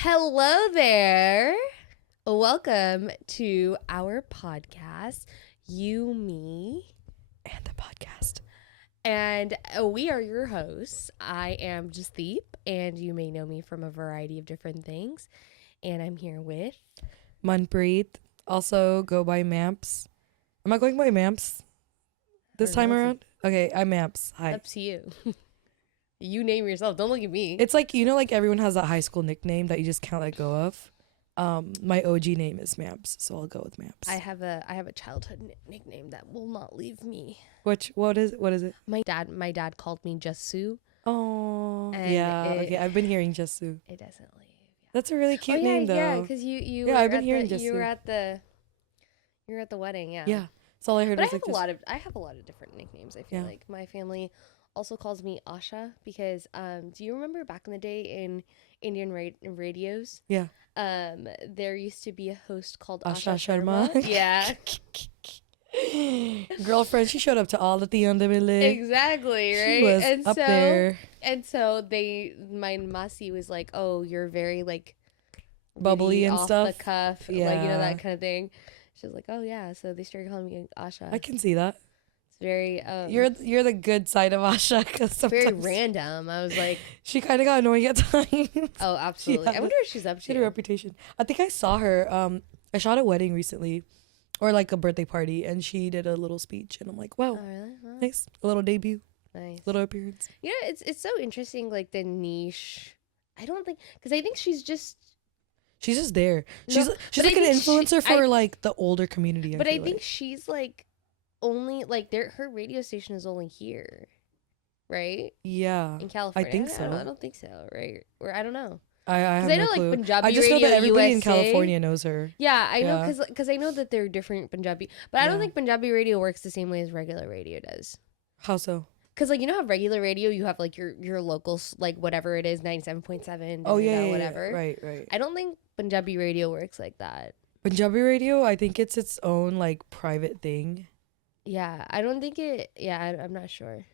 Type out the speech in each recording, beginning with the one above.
Hello there. Welcome to our podcast, You, Me, and the podcast. and we are your hosts. I am Jasdeep, and you may know me from a variety of different things. And I'm here with Manprit. Also go by Mamps. Am I going by Mamps this time around? Okay, I'm Mamps. Hi. Up to you. You name yourself. Don't look at me. It's like, like everyone has that high school nickname that you just can't let go of. My OG name is Mamps, so I'll go with Mamps. I have a childhood nickname that will not leave me. What is it? My dad called me Just Sue. Oh, yeah. Okay, I've been hearing Just Sue. It doesn't leave. That's a really cute name, though. Yeah, because you I've been hearing Just you Sue. were at the wedding, yeah. Yeah, that's all I heard. But was I have a lot of different nicknames. I feel like my family also calls me Asha because do you remember back in the day in Indian radios? Yeah. There used to be a host called Asha Sharma. Sharma. Yeah. Girlfriend, she showed up to all the Tiandamile. Exactly, right? She was up there. And so my Masi was like, "Oh, you're very like bubbly and off stuff. the cuff, Yeah. like that kind of thing." She was like, "Oh yeah," so they started calling me Asha. I can see that. It's very you're the good side of Asha, because sometimes very random. I was like, she kind of got annoying at times. oh, absolutely. I wonder what she's up She had to. a reputation. I think I saw her. I shot a wedding recently, or like a birthday party, and she did a little speech, and I'm like, wow, Oh, really? Wow. nice, a little debut, Nice. little appearance. You know, it's so interesting, like the niche. I don't think because I think she's just there. She's No, she's but like I an think influencer for like the older community. But I feel think she's like only like her radio station is only here, right? Yeah, In California. I think so. I don't think so, right? Or I don't know. I have I no know clue. like Punjabi I just radio know that everybody in USA. California knows her. Yeah, I know Yeah. because I know that they're different Punjabi, but I don't Yeah. think Punjabi radio works the same way as regular radio does. How so? Because like you know how regular radio you have like your locals like whatever it is 97.7. Oh yeah, whatever. Right. I don't think Punjabi radio works like that. Punjabi radio, I think it's its own like private thing. Yeah, I don't think it. Yeah, I'm not sure.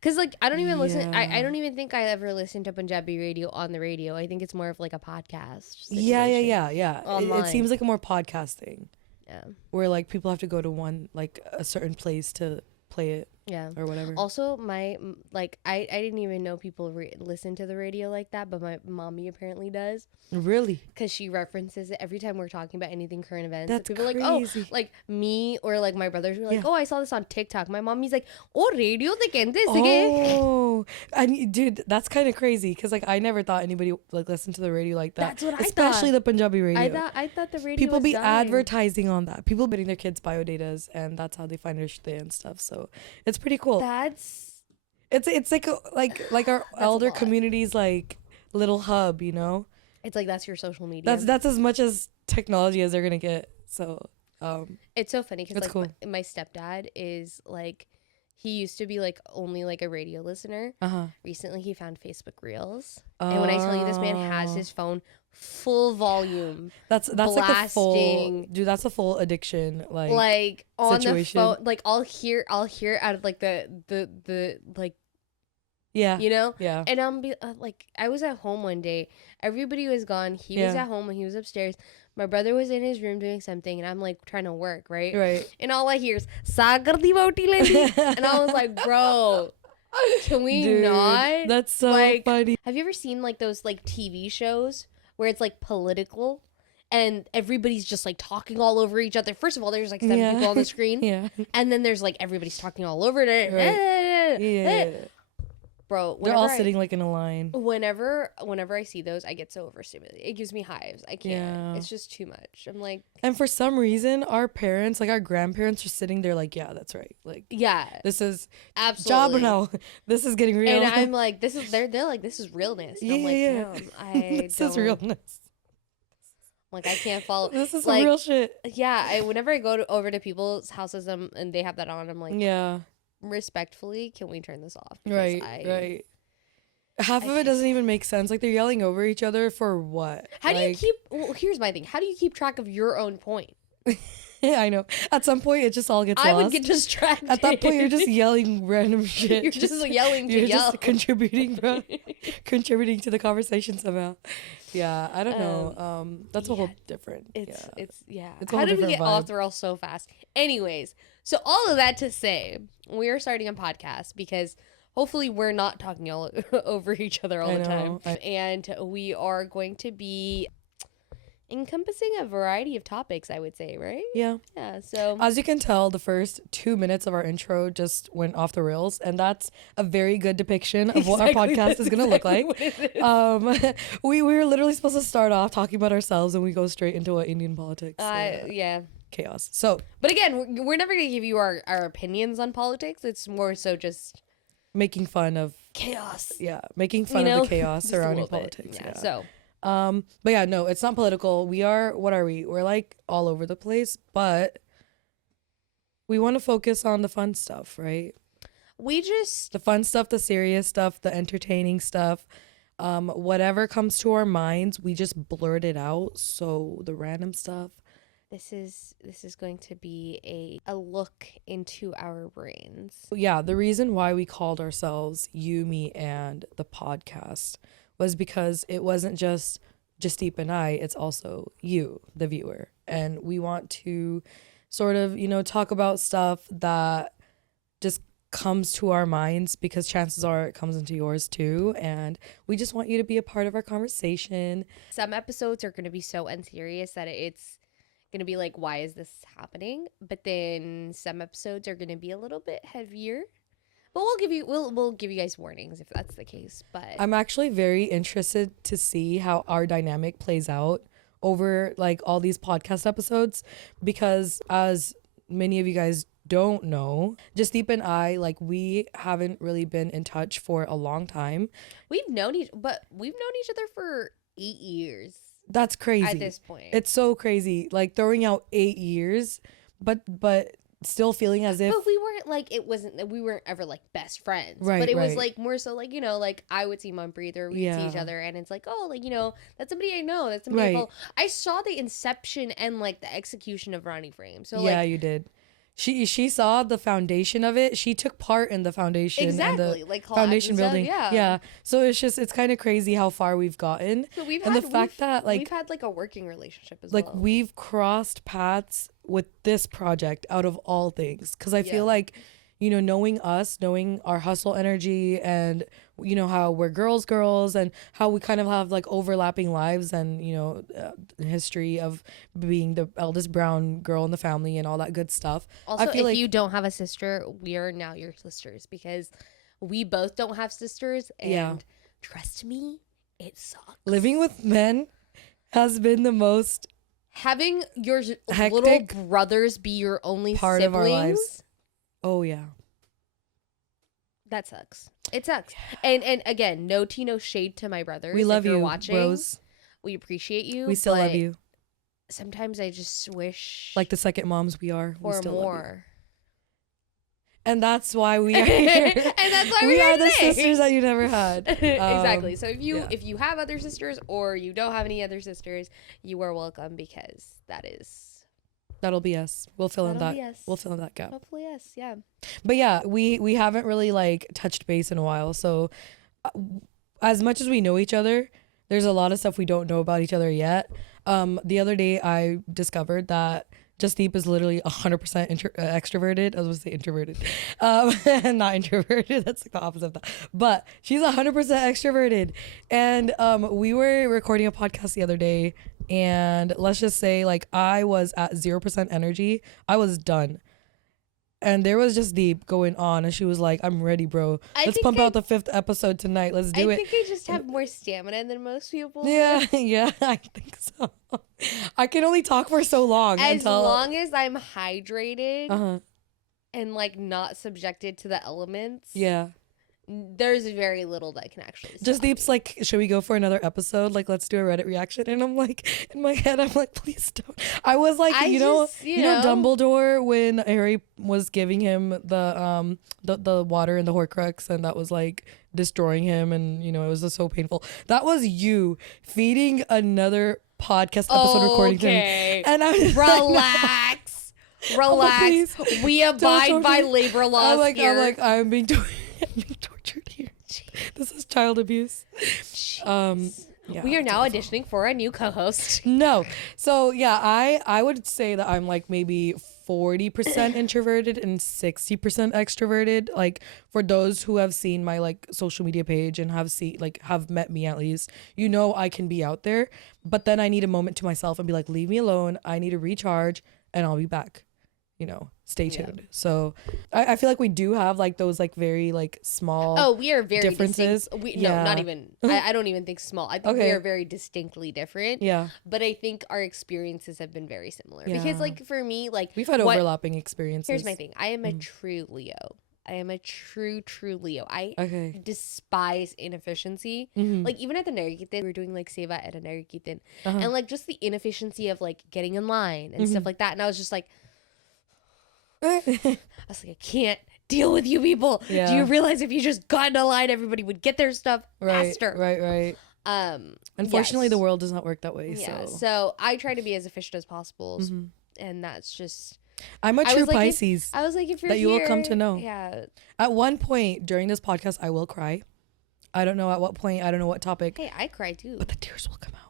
Cause like I don't even listen. I Yeah. don't even think I ever listened to Punjabi radio on the radio. I think it's more of like a podcast. Yeah. situation. It Online. seems like a more podcast thing Yeah. where like people have to go to one like a certain place to play it Yeah. or whatever. Also, I didn't even know people listen to the radio like that, but my mommy apparently does. Really? Because she references it every time we're talking about anything current events. That's People are like, crazy. oh, like me or like my brothers were like, Yeah. oh, I saw this on TikTok. My mommy's like, oh, radio they kente sige. Oh, and dude, that's kind of crazy because like I never thought anybody like listened to the radio like that. That's what I especially thought. the Punjabi radio. I thought the radio People was be dying. advertising on that. People putting their kids' biodatas, and that's how they find their shit and stuff. So it's pretty cool. That's It's like like our That's a elder lot. community's like little hub, it's like that's your social media. That's as much as technology as they're gonna get. So It's so funny because That's like cool. my stepdad is like he used to be like only like a radio listener. uh-huh. Recently he found Facebook Reels. And when I tell you this man has his phone full volume, that's like a full blasting. dude, that's a full addiction like on situation. the phone, like I'll hear out of like the like yeah. you know. Yeah. And I'm like, I was at home one day. Everybody was gone. He was Yeah. at home and he was upstairs. My brother was in his room doing something, and I'm like trying to work, right? Right. And all I hear is "Sagar di voti lendi," and I was like, "Bro, can we Dude, not?" That's so like, funny. Have you ever seen like those like TV shows where it's like political, and everybody's just like talking all over each other? First of all, there's like seven Yeah. people on the screen, Yeah. and then there's like everybody's talking all over it. Yeah. Bro, They're all whenever sitting like in a line. Whenever I see those, I get so overstimulated. It gives me hives. I can't. Yeah. It's just too much. I'm like, And for some reason, our parents, like our grandparents, are sitting there like, yeah, that's right. Like, yeah, this is absolutely. job now. This is getting real. And I'm like, this is they're like, this is realness. And I'm like, Yeah. damn, I this is realness. Like I can't follow. This is like, some real shit. Yeah, whenever I go over to people's houses and they have that on, I'm like, Yeah. respectfully, can we turn this off? Because Right. Half I of it can't. doesn't even make sense. Like they're yelling over each other for what? How do you Like, keep? Well, here's my thing. How do you keep track of your own point? I know. At some point, it just all gets I lost. would get distracted. At that point, you're just yelling random shit. You're just yelling to you're yell. just contributing, bro. Contributing to the conversation somehow. Yeah, I don't know. That's a whole different. It's It's a How whole did we get different off vibe. the rails so fast? Anyways, so all of that to say, we are starting a podcast because hopefully we're not talking all over each other all the time, and we are going to be encompassing a variety of topics, I would say, right? Yeah. So as you can tell, the first 2 minutes of our intro just went off the rails, and that's a very good depiction of what our podcast is gonna look like. We were literally supposed to start off talking about ourselves, and we go straight into Indian politics. Chaos. So, but again, we're never gonna give you our opinions on politics. It's more so just making fun of chaos. Yeah, making fun of the chaos surrounding politics. Yeah. So. But yeah, no, it's not political. What are we? We're like all over the place, but we want to focus on the fun stuff, right? The fun stuff, the serious stuff, the entertaining stuff, whatever comes to our minds, we just blurt it out. So the random stuff. This is going to be a look into our brains. Yeah, the reason why we called ourselves You, Me, and the podcast was because it wasn't just Jasdeep and I, it's also you, the viewer. And we want to sort of, talk about stuff that just comes to our minds, because chances are it comes into yours too. And we just want you to be a part of our conversation. Some episodes are going to be so unserious that it's going to be like, why is this happening? But then some episodes are going to be a little bit heavier. But we'll give you guys warnings if that's the case. But I'm actually very interested to see how our dynamic plays out over like all these podcast episodes, because as many of you guys don't know, Jasdeep and I, like, we haven't really been in touch for a long time. We've known each other for 8 years. That's crazy. At this point. It's so crazy. Like throwing out 8 years, but still feeling as if, but we weren't like, we weren't ever like best friends, right? But it was like more so like, like I would see Manprit or we'd see each other, and it's like, oh, like, that's somebody I know, that's somebody I follow. I saw the inception and like the execution of Ronnie Frame. So yeah, you did. She saw the foundation of it. She took part in the foundation. Exactly, and the like foundation building. Yeah. So it's kind of crazy how far we've gotten. So we've had like a working relationship as well. Like we've crossed paths with this project out of all things, because I feel like, knowing us, knowing our hustle energy, and how we're girls, and how we kind of have like overlapping lives, and history of being the eldest brown girl in the family and all that good stuff. Also, if you don't have a sister, we are now your sisters, because we both don't have sisters, and trust me, it sucks. Living with men has been the most having your hectic little brothers be your only part siblings, of our lives. Oh yeah. That sucks. It sucks. And again, no tea, no shade to my brothers. We love if you're you, watching. bros. We appreciate you. We still love you. Sometimes I just wish, like the second moms we are, for we still more. Love you. And that's why we are here. And that's why we are the today. Sisters that you never had. Exactly. So if you have other sisters, or you don't have any other sisters, you are welcome, because that'll be us. We'll fill in that. Us. We'll fill in that gap. Hopefully us, yeah. But yeah, we haven't really like touched base in a while. So as much as we know each other, there's a lot of stuff we don't know about each other yet. The other day I discovered that Jasdeep is literally 100% extroverted. I was going to say introverted. Not introverted. That's like the opposite of that. But she's 100% extroverted. And we were recording a podcast the other day. And let's just say, like, I was at 0% energy. I was done. And there was Jasdeep going on, and she was like, I'm ready, bro. Let's pump out the 5th episode tonight. Let's do it. I think I just have more stamina than most people. Yeah, I think so. I can only talk for so long. As long as I'm hydrated and like not subjected to the elements. Yeah. There's very little that can actually stop Jasdeep's like, should we go for another episode? Like, let's do a Reddit reaction. And I'm like, in my head, I'm like, please don't. I was like, you know Dumbledore, when Harry was giving him the water in the Horcrux, and that was like destroying him, and it was just so painful. That was you feeding another podcast episode recording to me. Okay. And I was relax. Relax. We abide by labor laws here. I'm being tortured here. This is child abuse. Yeah, we are now auditioning for a new co-host. No. So yeah, I would say that I'm like maybe 40% introverted and 60% extroverted. Like for those who have seen my like social media page and have met me at least, I can be out there, but then I need a moment to myself and be like, leave me alone. I need to recharge and I'll be back. Stay tuned. Yeah. So I feel like we do have like those like very like small we are very differences. No, not even. I don't even think small. I think we are very distinctly different. Yeah. But I think our experiences have been very similar. Yeah. Because like for me, like we've had overlapping experiences. Here's my thing. I am a true Leo. I am a true Leo. I despise inefficiency. Like even at the Narikiten, we were doing like Seva at a Narikiten. And like just the inefficiency of like getting in line and stuff like that. And I was just like, I I can't deal with you people. Yeah. Do you realize if you just got in a line, everybody would get their stuff faster? Right. Unfortunately, the world does not work that way. Yeah. So I try to be as efficient as possible, and that's just. I'm a true Pisces. I was like, if you're that here, you will come to know. Yeah. At one point during this podcast, I will cry. I don't know at what point. I don't know what topic. Hey, I cry too. But the tears will come out.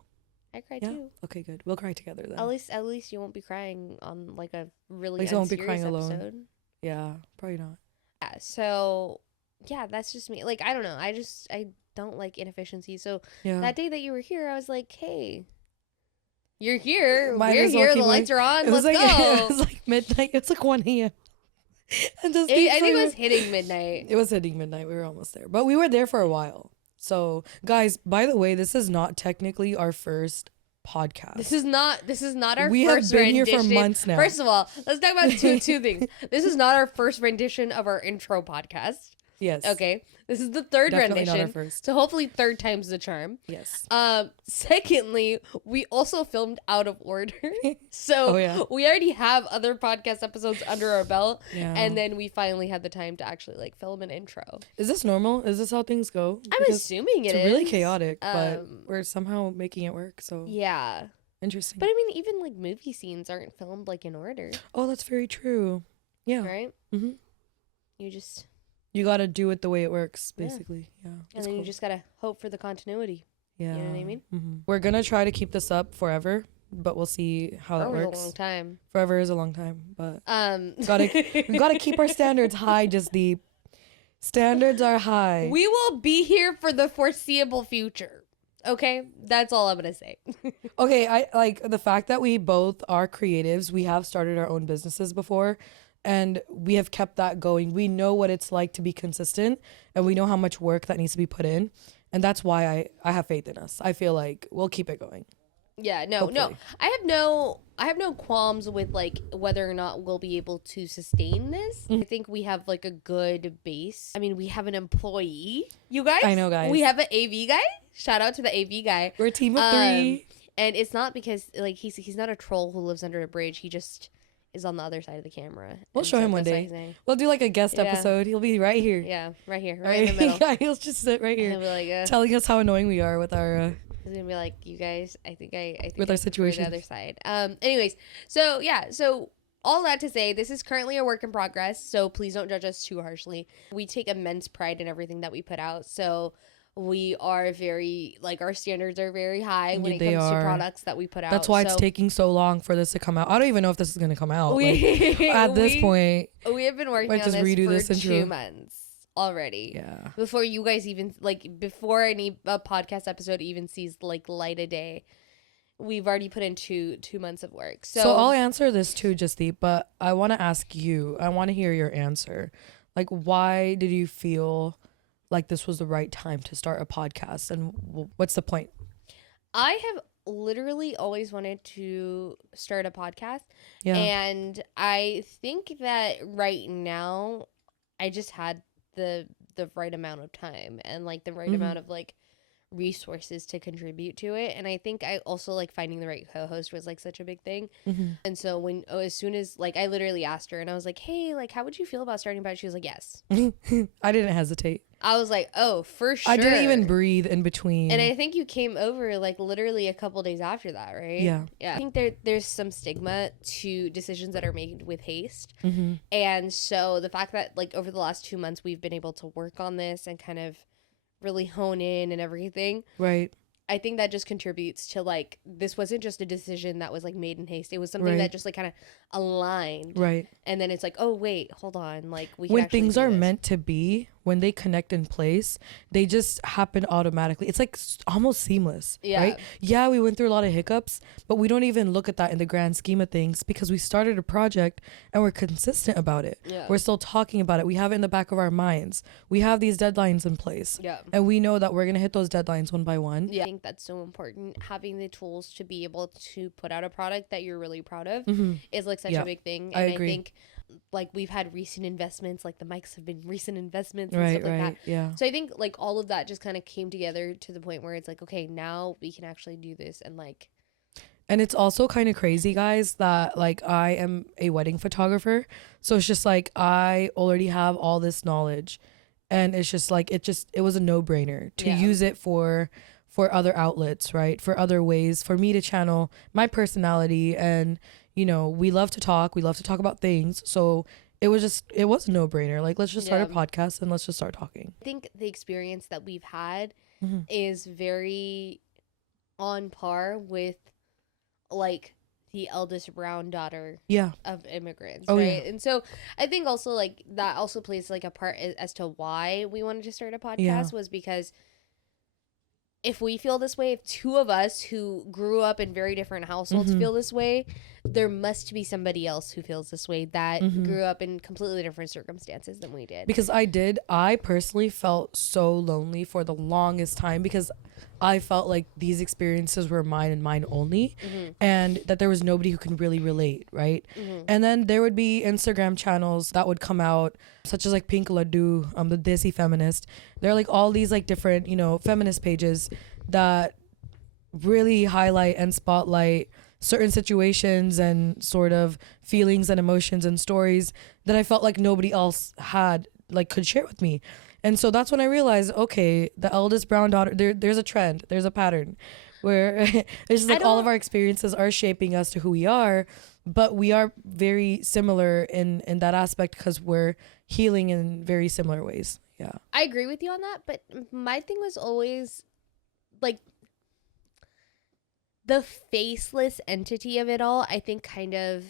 I cry too. Okay, good. We'll cry together then. At least you won't be crying on like a really unserious won't be crying episode. Alone. Yeah, probably not. Yeah. So, yeah, that's just me. Like, I don't know. I don't like inefficiency. So that day that you were here, I was like, hey, you're here. We're here. The lights are on. Let's go. It was like midnight. It was like 1 a.m. I think it was hitting midnight. It was hitting midnight. We were almost there, but we were there for a while. So, guys, by the way, this is not technically our first podcast. This is not our we first have been rendition. Here for months now. First of all, let's talk about two things. This is not our first rendition of our intro podcast. Yes. Okay. This is the third Definitely rendition. Not our first. So hopefully third time's the charm. Yes. Secondly, we also filmed out of order. So we already have other podcast episodes under our belt. Yeah. And then we finally had the time to actually like film an intro. Is this normal? Is this how things go? I'm assuming it is. It's really chaotic, but we're somehow making it work. So yeah. Interesting. But I mean, even like movie scenes aren't filmed like in order. Oh, that's very true. Yeah. Right? Mm-hmm. You got to do it the way it works, basically. Yeah. And then you just got to hope for the continuity. Yeah. You know what I mean? Mm-hmm. We're going to try to keep this up forever, but we'll see how that works. Forever is a long time. Forever is a long time, but we got to keep our standards high, Jasdeep. Standards are high. We will be here for the foreseeable future. Okay? That's all I'm going to say. Okay, I like the fact that we both are creatives. We have started our own businesses before. And we have kept that going. We know what it's like to be consistent, and we know how much work that needs to be put in. And that's why I have faith in us. I feel like we'll keep it going. Yeah, no. I have no qualms with like whether or not we'll be able to sustain this. I think we have like a good base. I mean, we have an employee. You guys? I know, guys. We have an AV guy. Shout out to the AV guy. We're a team of 3. And it's not because like he's not a troll who lives under a bridge. He just is on the other side of the camera. We'll show him one day. We'll do like a guest episode. He'll be right here. Yeah, right here. Right in the middle. Yeah, he'll just sit right here. He'll be like, telling us how annoying we are with our... He's going to be like, you guys, I think with our situation. The other side. Anyways, so yeah, so all that to say, this is currently a work in progress, so please don't judge us too harshly. We take immense pride in everything that we put out, so... We are very, like, our standards are very high when it comes to products that we put out. That's why it's taking so long for this to come out. I don't even know if this is going to come out. At this point. We have been working on this for 2 months already. Yeah. Before you guys even, like, before a podcast episode even sees, like, light of day, we've already put in two months of work. So I'll answer this too, Jasdeep, but I want to ask you, I want to hear your answer. Like, why did you feel... like this was the right time to start a podcast, and what's the point? I have literally always wanted to start a podcast, and I think that right now I just had the right amount of time and like the right amount of like resources to contribute to it. And I think I also like finding the right co-host was like such a big thing. And so as soon as like I literally asked her and I was like, hey, like how would you feel about starting a podcast? She was like, yes. I didn't hesitate. I was like, oh, for sure. I didn't even breathe in between. And I think you came over like literally a couple days after that, right? Yeah. I think there's some stigma to decisions that are made with haste. And so the fact that like over the last 2 months we've been able to work on this and kind of really hone in and everything. Right. I think that just contributes to like this wasn't just a decision that was like made in haste. It was something that just like kind of aligned. Right. And then it's like, oh wait, hold on, like we when things are meant to be, when they connect in place, they just happen automatically. It's like almost seamless. Yeah. Right? Yeah, we went through a lot of hiccups, but we don't even look at that in the grand scheme of things because we started a project and we're consistent about it. Yeah. We're still talking about it. We have it in the back of our minds. We have these deadlines in place. Yeah. And we know that we're going to hit those deadlines one by one. Yeah. I think that's so important. Having the tools to be able to put out a product that you're really proud of is like such a big thing. And I think like we've had recent investments, like the mics have been recent investments and stuff like that. Yeah. So I think like all of that just kind of came together to the point where it's like, okay, now we can actually do this. And like, and it's also kind of crazy, guys, that like I am a wedding photographer. So it's just like I already have all this knowledge, and it's just like it was a no-brainer to use it for other outlets, right? For other ways for me to channel my personality. And you know, we love to talk about things. So it was a no-brainer. Like, let's just start a podcast and let's just start talking. I think the experience that we've had is very on par with like the eldest brown daughter of immigrants, right? And so I think also like that also plays like a part as to why we wanted to start a podcast was because if we feel this way, if two of us who grew up in very different households feel this way, there must be somebody else who feels this way that grew up in completely different circumstances than we did. Because I personally felt so lonely for the longest time because I felt like these experiences were mine and mine only, and that there was nobody who can really relate, right? And then there would be Instagram channels that would come out, such as like Pink Laddu, the Desi Feminist. There are like all these like different, you know, feminist pages that really highlight and spotlight certain situations and sort of feelings and emotions and stories that I felt like nobody else had, like, could share with me. And so that's when I realized, okay, the eldest brown daughter, there's a trend, there's a pattern where it's just like all of our experiences are shaping us to who we are, but we are very similar in that aspect because we're healing in very similar ways. Yeah. I agree with you on that, but my thing was always like the faceless entity of it all, I think kind of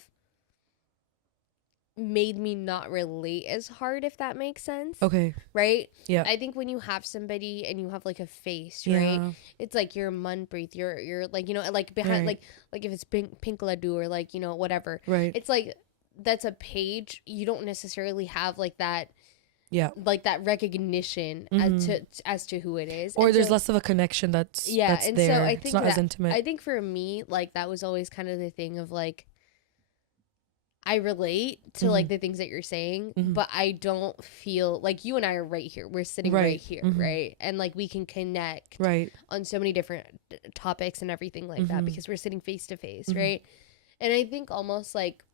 made me not relate as hard, if that makes sense. Okay. Right? Yeah. I think when you have somebody and you have like a face, right? It's like you're Manprit, you're like, you know, like behind like if it's Pink Laddu or like, you know, whatever. Right. It's like that's a page. You don't necessarily have like that like that recognition as to who it is, or and there's so, less of a connection that's and there. So I think it's not that, as intimate. I think for me, like that was always kind of the thing of like I relate to like the things that you're saying, but I don't feel like you and I are right here. We're sitting right here, right? And like we can connect on so many different topics and everything like that because we're sitting face to face, right? And I think almost like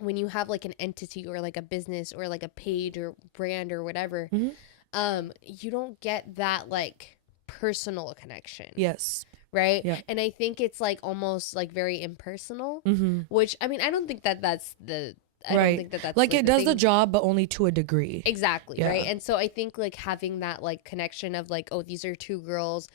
when you have like an entity or like a business or like a page or brand or whatever, you don't get that like personal connection. Yes. Right? Yeah. And I think it's like almost like very impersonal, which I mean, I don't think that that's the, I don't think that that's like it does thing. the job, but only to a degree. Exactly. Yeah. Right. And so I think like having that like connection of like, oh, these are two girls,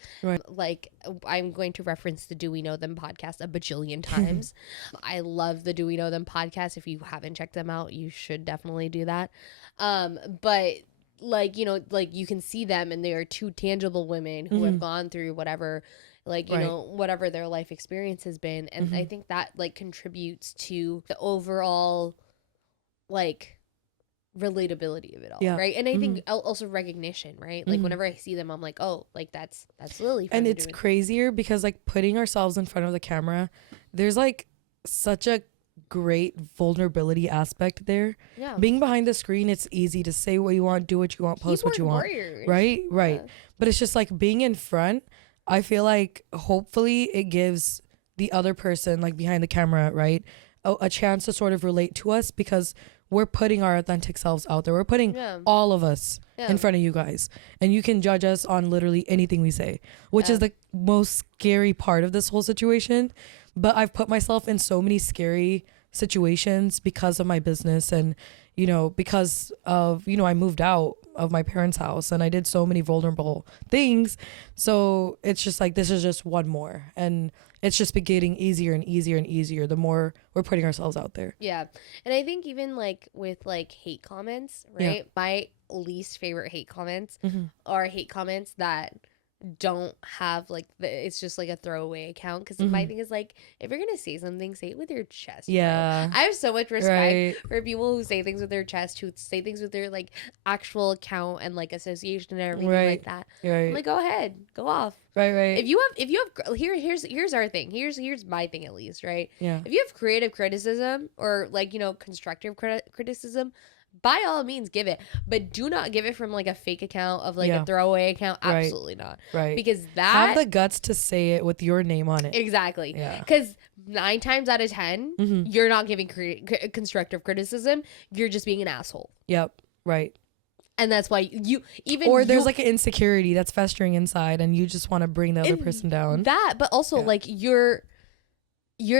like I'm going to reference the Do We Know Them podcast a bajillion times. I love the Do We Know Them podcast. If you haven't checked them out, you should definitely do that. But like, you know, like you can see them and they are two tangible women who have gone through whatever, like, you know, whatever their life experience has been. And I think that like contributes to the overall like relatability of it all, right? And I think also recognition, right? Like whenever I see them, I'm like, oh, like that's Lily. And it's crazier because like putting ourselves in front of the camera, there's like such a great vulnerability aspect there. Yeah. Being behind the screen, it's easy to say what you want, do what you want, post what you want. Right? Right. Yeah. But it's just like being in front, I feel like hopefully it gives the other person like behind the camera, right, a chance to sort of relate to us, because we're putting our authentic selves out there. We're putting all of us in front of you guys, and you can judge us on literally anything we say, which is the most scary part of this whole situation. But I've put myself in so many scary situations because of my business, and you know, because of, you know, I moved out of my parents' house and I did so many vulnerable things. So it's just like, this is just one more, and it's just been getting easier and easier and easier the more we're putting ourselves out there. Yeah. And I think even like with like hate comments, right? Yeah. My least favorite hate comments are hate comments that don't have like it's just like a throwaway account, because my thing is like, if you're gonna say something, say it with your chest. Yeah, bro. I have so much respect for people who say things with their chest, who say things with their like actual account and like association and everything like that. I'm like, go ahead, go off. If you have here's our thing. Here's my thing, at least, right? Yeah. If you have creative criticism or like, you know, constructive criticism, by all means give it, but do not give it from like a fake account of like a throwaway account. Absolutely not. Right. Because that, have the guts to say it with your name on it. Exactly. Yeah. Because 9 times out of 10, you're not giving constructive criticism. You're just being an asshole. Yep. Right. And that's why there's like an insecurity that's festering inside, and you just want to bring the other person down. That, but also like you're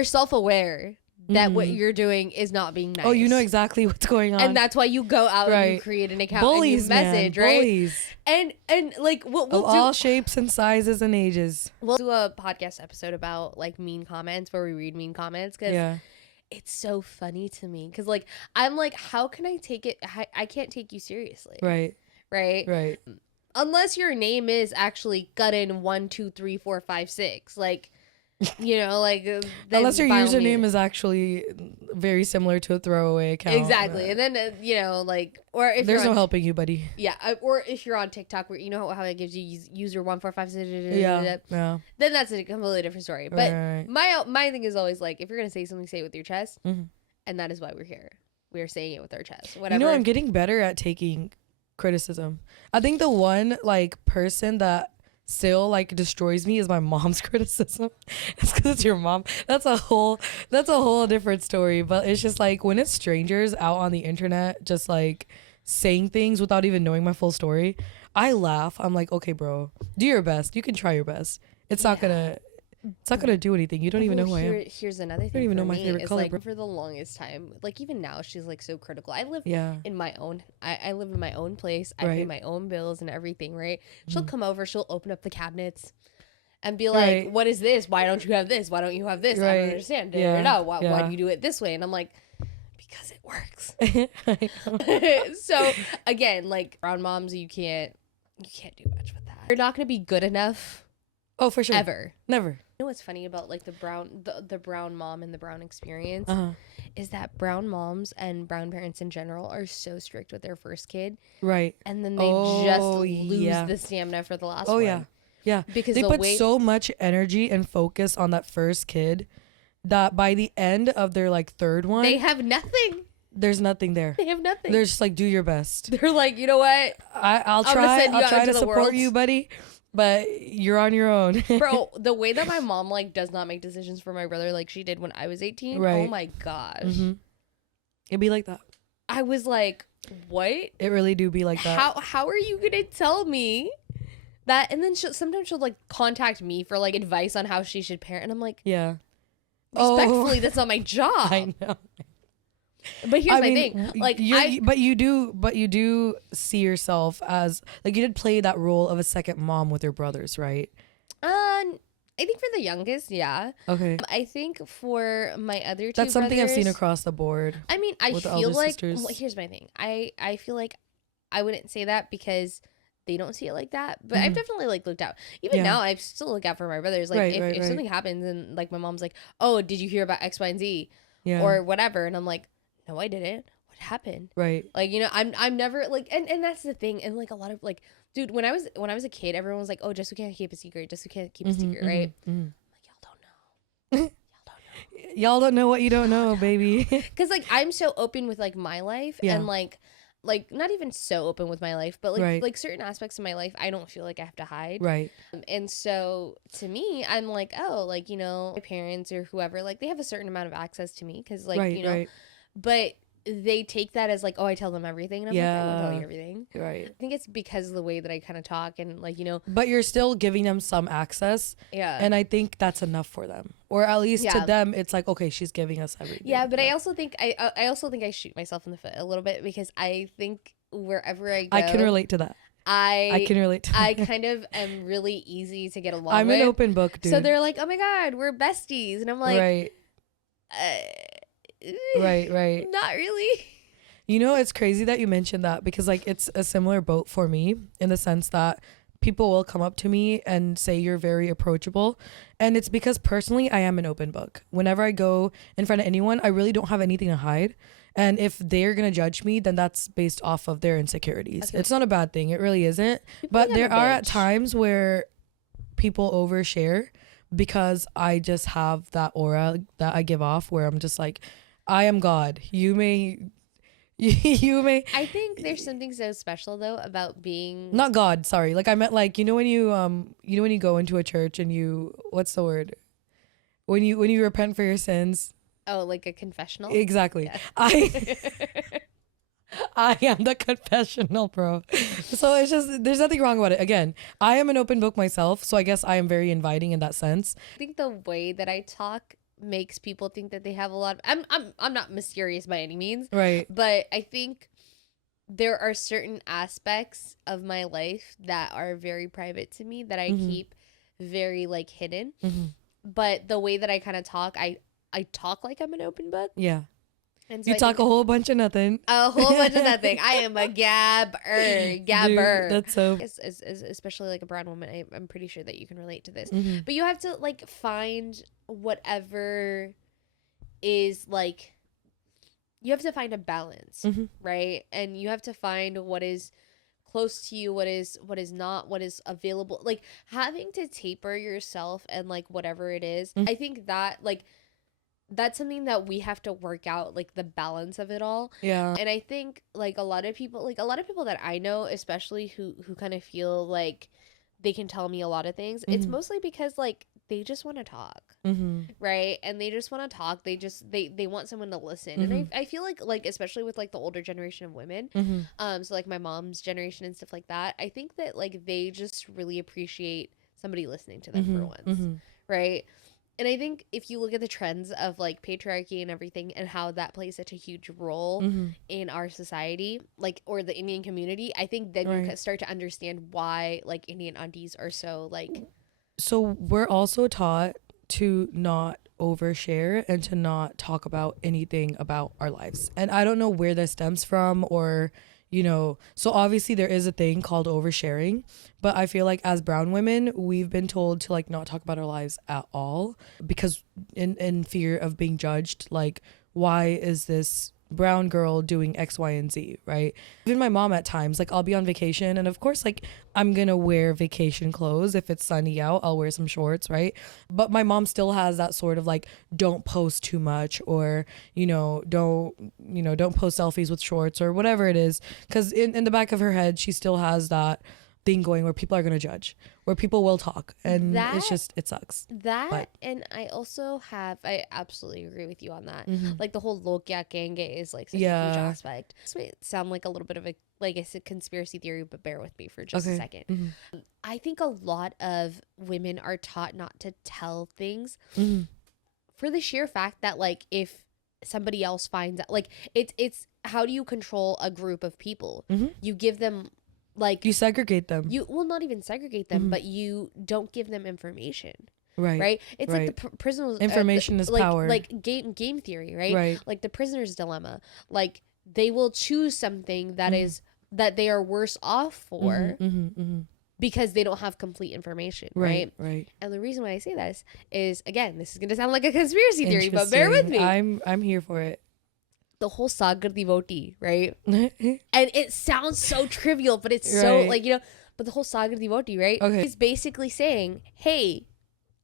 self-aware that what you're doing is not being nice. Oh, you know exactly what's going on. And that's why you go out and you create an account and you message, right? Bullies. And like we'll do all shapes and sizes and ages. We'll do a podcast episode about like mean comments, where we read mean comments, because it's so funny to me. Because like, I'm like, how can I take it? I can't take you seriously. Right. Unless your name is actually Guttin 1 2 3 4 5 6, like, you know, like unless your username is actually very similar to a throwaway account. Exactly. And then you know, like, or if there's no helping you, buddy. Yeah. Or if you're on TikTok, where you know how it gives you user 145, yeah, then that's a completely different story. But my thing is always like, if you're gonna say something, say it with your chest, and that is why we're here. We are saying it with our chest. Whatever. You know, I'm getting better at taking criticism. I think the one like person that still like destroys me is my mom's criticism. It's because it's your mom. That's a whole different story. But it's just like, when it's strangers out on the internet just like saying things without even knowing my full story, I laugh. I'm like, okay, bro, do your best. You can try your best. It's not gonna do anything. You don't even know who I am. Here's another thing. You don't even know my favorite color. Like, for the longest time, like even now, she's like so critical. I live in my own. I live in my own place. I pay my own bills and everything. Right? She'll come over. She'll open up the cabinets and be like, "What is this? Why don't you have this? Why don't you have this? I don't understand. Why do you do it this way?" And I'm like, because it works. So again, like, brown moms, you can't do much with that. You're not gonna be good enough. Oh, for sure. Ever. Never. You know what's funny about like the brown mom and the brown experience is that brown moms and brown parents in general are so strict with their first kid. Right. And then they just lose the stamina for the last one. Oh, yeah. Yeah. Because they put so much energy and focus on that first kid that by the end of their like third one, they have nothing. There's nothing there. They have nothing. They're just like, do your best. They're like, you know what? I'll try to support you, buddy. But you're on your own. Bro, the way that my mom like does not make decisions for my brother like she did when I was 18. Right. Oh my gosh. It'd be like that. I was like, what? It really do be like that. How are you gonna tell me that? And then sometimes she'll like contact me for like advice on how she should parent, and I'm like, yeah, respectfully, that's not my job. I know. But here's my thing, like, but you do see yourself as like, you did play that role of a second mom with your brothers, right? I think for the youngest, yeah. Okay. I think for my other two that's something brothers, I've seen across the board. I mean, I feel like, well, here's my thing. I feel like I wouldn't say that because they don't see it like that, but I've definitely like looked out. Even now, I still look out for my brothers. Like, if something happens and like my mom's like, "Oh, did you hear about X, Y, and Z?" or whatever, and I'm like, "No, I didn't. What happened?" Right. Like, you know, I'm never like, and that's the thing. And like a lot of like, dude, when I was a kid, everyone was like, "Oh, just we can't keep a secret. Just we can't keep a secret," right? I'm like, y'all don't know. Y'all don't know. Y'all don't know what you don't know, baby. Because like I'm so open with like my life and like not even so open with my life, but like like certain aspects of my life I don't feel like I have to hide. Right. And so to me, I'm like, oh, like, you know, my parents or whoever, like they have a certain amount of access to me because like, you know, but they take that as like, oh, I tell them everything. And I'm like, I won't tell you everything. Right. I think it's because of the way that I kind of talk and like, you know. But you're still giving them some access. Yeah. And I think that's enough for them. Or at least to them, it's like, okay, she's giving us everything. Yeah, but I also think I shoot myself in the foot a little bit because I think wherever I go. I can relate to that. I can relate to that. I kind of am really easy to get along with. I'm an open book, dude. So they're like, oh my God, we're besties. And I'm like. Right. Right. Not really. You know, it's crazy that you mentioned that because like it's a similar boat for me in the sense that people will come up to me and say you're very approachable. And it's because personally, I am an open book. Whenever I go in front of anyone, I really don't have anything to hide. And if they're going to judge me, then that's based off of their insecurities. Okay. It's not a bad thing. It really isn't. But there are at times where people overshare because I just have that aura that I give off where I'm just like, I am God. You may. I think there's something so special though about being not God. Sorry, like I meant like when you go into a church and you what's the word when you repent for your sins. Oh, like a confessional. Exactly. Yes. I am the confessional, bro. So it's just there's nothing wrong about it. Again, I am an open book myself, so I guess I am very inviting in that sense. I think the way that I talk makes people think that they have a lot of I'm not mysterious by any means, right, but I think there are certain aspects of my life that are very private to me that I keep very like hidden, but the way that I kind of talk, I talk like I'm an open book. Yeah. And so you talk a whole bunch of nothing. A whole bunch of nothing. I am a gabber. Dude, that's so. Especially like a brown woman, I'm pretty sure that you can relate to this. Mm-hmm. But you have to like find whatever is like. You have to find a balance, right? And you have to find what is close to you, what is not, what is available. Like having to taper yourself and like whatever it is. I think that like. That's something that we have to work out, like the balance of it all. Yeah. And I think like a lot of people that I know, especially who kind of feel like they can tell me a lot of things, it's mostly because like they just want to talk, right? And they just want to talk. They want someone to listen. And I feel like especially with like the older generation of women, so like my mom's generation and stuff like that, I think that like they just really appreciate somebody listening to them for once, right? And I think if you look at the trends of like patriarchy and everything and how that plays such a huge role in our society, like, or the Indian community, I think then you start to understand why like Indian aunties are so like. So we're also taught to not overshare and to not talk about anything about our lives. And I don't know where that stems from or, you know, so obviously there is a thing called oversharing, but I feel like as brown women, we've been told to like not talk about our lives at all because in fear of being judged, like, why is this brown girl doing X, Y, and Z, right? Even my mom at times, like I'll be on vacation and of course like I'm gonna wear vacation clothes. If it's sunny out, I'll wear some shorts, right? But my mom still has that sort of like don't post too much or don't post selfies with shorts or whatever it is, because in the back of her head she still has that thing going where people are going to judge, where people will talk, and it sucks. And I absolutely agree with you on that. Like the whole Lokya Genge is like such a huge aspect. This may sound like a little bit of a conspiracy theory, but bear with me for just a second. I think a lot of women are taught not to tell things for the sheer fact that like if somebody else finds out, like it's how do you control a group of people? You give them like you segregate them. You will not even segregate them, but you don't give them information. Right. It's like the prisoners. Information is power. Like game theory, right? Like the prisoner's dilemma. Like they will choose something that is that they are worse off for because they don't have complete information, right? And the reason why I say this is, again, this is going to sound like a conspiracy theory, but bear with me. I'm here for it. The whole Sagar devotee, right? And it sounds so trivial, but it's so like, but the whole Sagar devotee, right? Okay. He's basically saying, hey,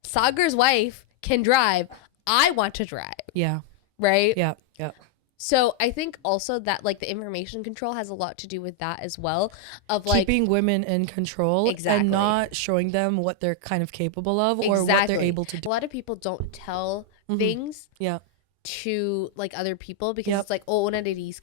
Sagar's wife can drive. I want to drive. Yeah. Right? Yeah. Yeah. So I think also that like the information control has a lot to do with that as well, of like keeping women in control and not showing them what they're kind of capable of or what they're able to do. A lot of people don't tell things to like other people because it's like, oh, una ni,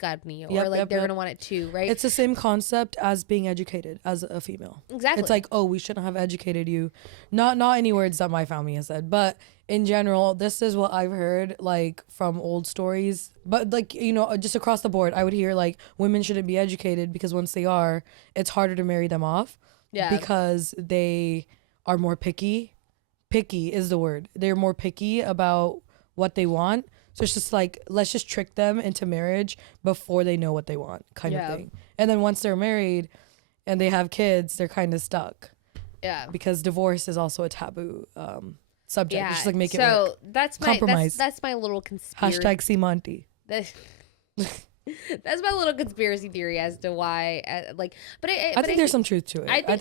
or like they're gonna want it too, right? It's the same concept as being educated as a female. Exactly. It's like, oh, we shouldn't have educated you. Not any words that my family has said, but in general, this is what I've heard like from old stories. But like, you know, just across the board, I would hear like women shouldn't be educated because once they are, it's harder to marry them off. Yeah. Because they are more picky. Picky is the word. They're more picky about what they want. So it's just like, let's just trick them into marriage before they know what they want, kind of thing. And then once they're married and they have kids, they're kind of stuck. Yeah. Because divorce is also a taboo subject. Yeah. Just like make it work. So that's my little conspiracy. Hashtag see Monty. That's my little conspiracy theory as to why, but I think there's some truth to it. I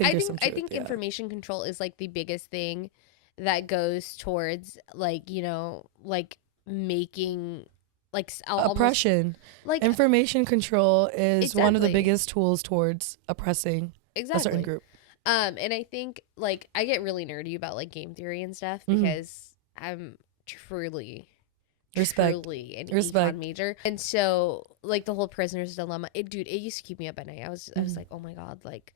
think information control is like the biggest thing that goes towards like, you know, like making like oppression. Like information control is one of the biggest tools towards oppressing a certain group. And I think like I get really nerdy about like game theory and stuff because I'm truly an econ major, and so like the whole prisoner's dilemma, it used to keep me up at night. I was like, oh my god, like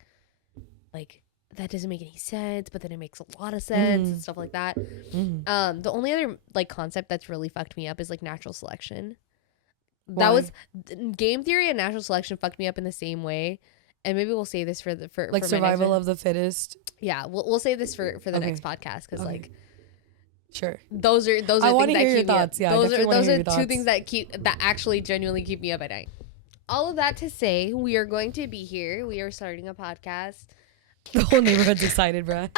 that doesn't make any sense, but then it makes a lot of sense and stuff like that. The only other like concept that's really fucked me up is like natural selection. Why? That was game theory and natural selection fucked me up in the same way. And maybe we'll save this for survival of the fittest. Yeah, we'll save this for the next podcast because like sure, those are I want to hear your thoughts. Yeah, those are two things that actually genuinely keep me up at night. All of that to say, we are going to be here. We are starting a podcast. The whole neighborhood's excited, bruh.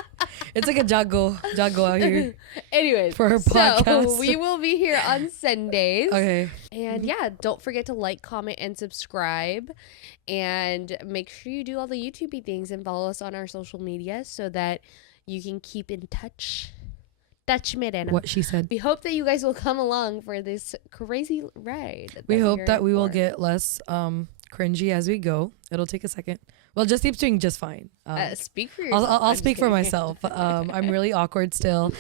It's like a jago out here. Anyways, for her podcast. So we will be here on Sundays. Okay. And yeah, don't forget to like, comment, and subscribe. And make sure you do all the YouTube things and follow us on our social media so that you can keep in touch. That's Mirena. What she said. We hope that you guys will come along for this crazy ride. We hope that we will get less cringy as we go. It'll take a second. Well, Jasdeep's doing just fine. Speak for yourself. I'll speak for myself. I'm really awkward still,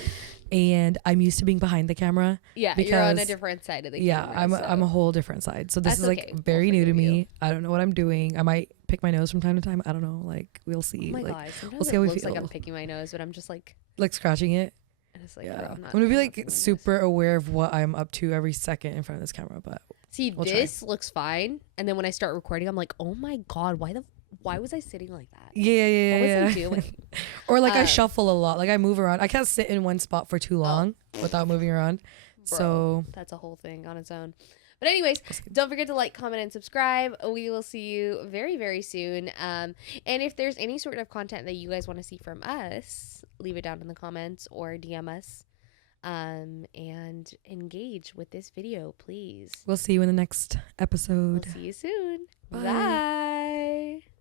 and I'm used to being behind the camera. Yeah, because you're on a different side of the camera. Yeah, I'm a whole different side. So this is like very new to me. I don't know what I'm doing. I might pick my nose from time to time. I don't know. Like we'll see. Oh my god! Sometimes we'll see how we feel. Like I'm picking my nose, but I'm just like scratching it. And it's like, yeah. I'm gonna be like super aware of what I'm up to every second in front of this camera. But see, this looks fine, and then when I start recording, I'm like, oh my god, why was I sitting like that? Yeah. What was I doing? Or like I shuffle a lot. Like I move around. I can't sit in one spot for too long without moving around. Bro, so that's a whole thing on its own. But anyways, don't forget to like, comment, and subscribe. We will see you very, very soon. And if there's any sort of content that you guys want to see from us, leave it down in the comments or DM us. And engage with this video, please. We'll see you in the next episode. We'll see you soon. Bye. Bye.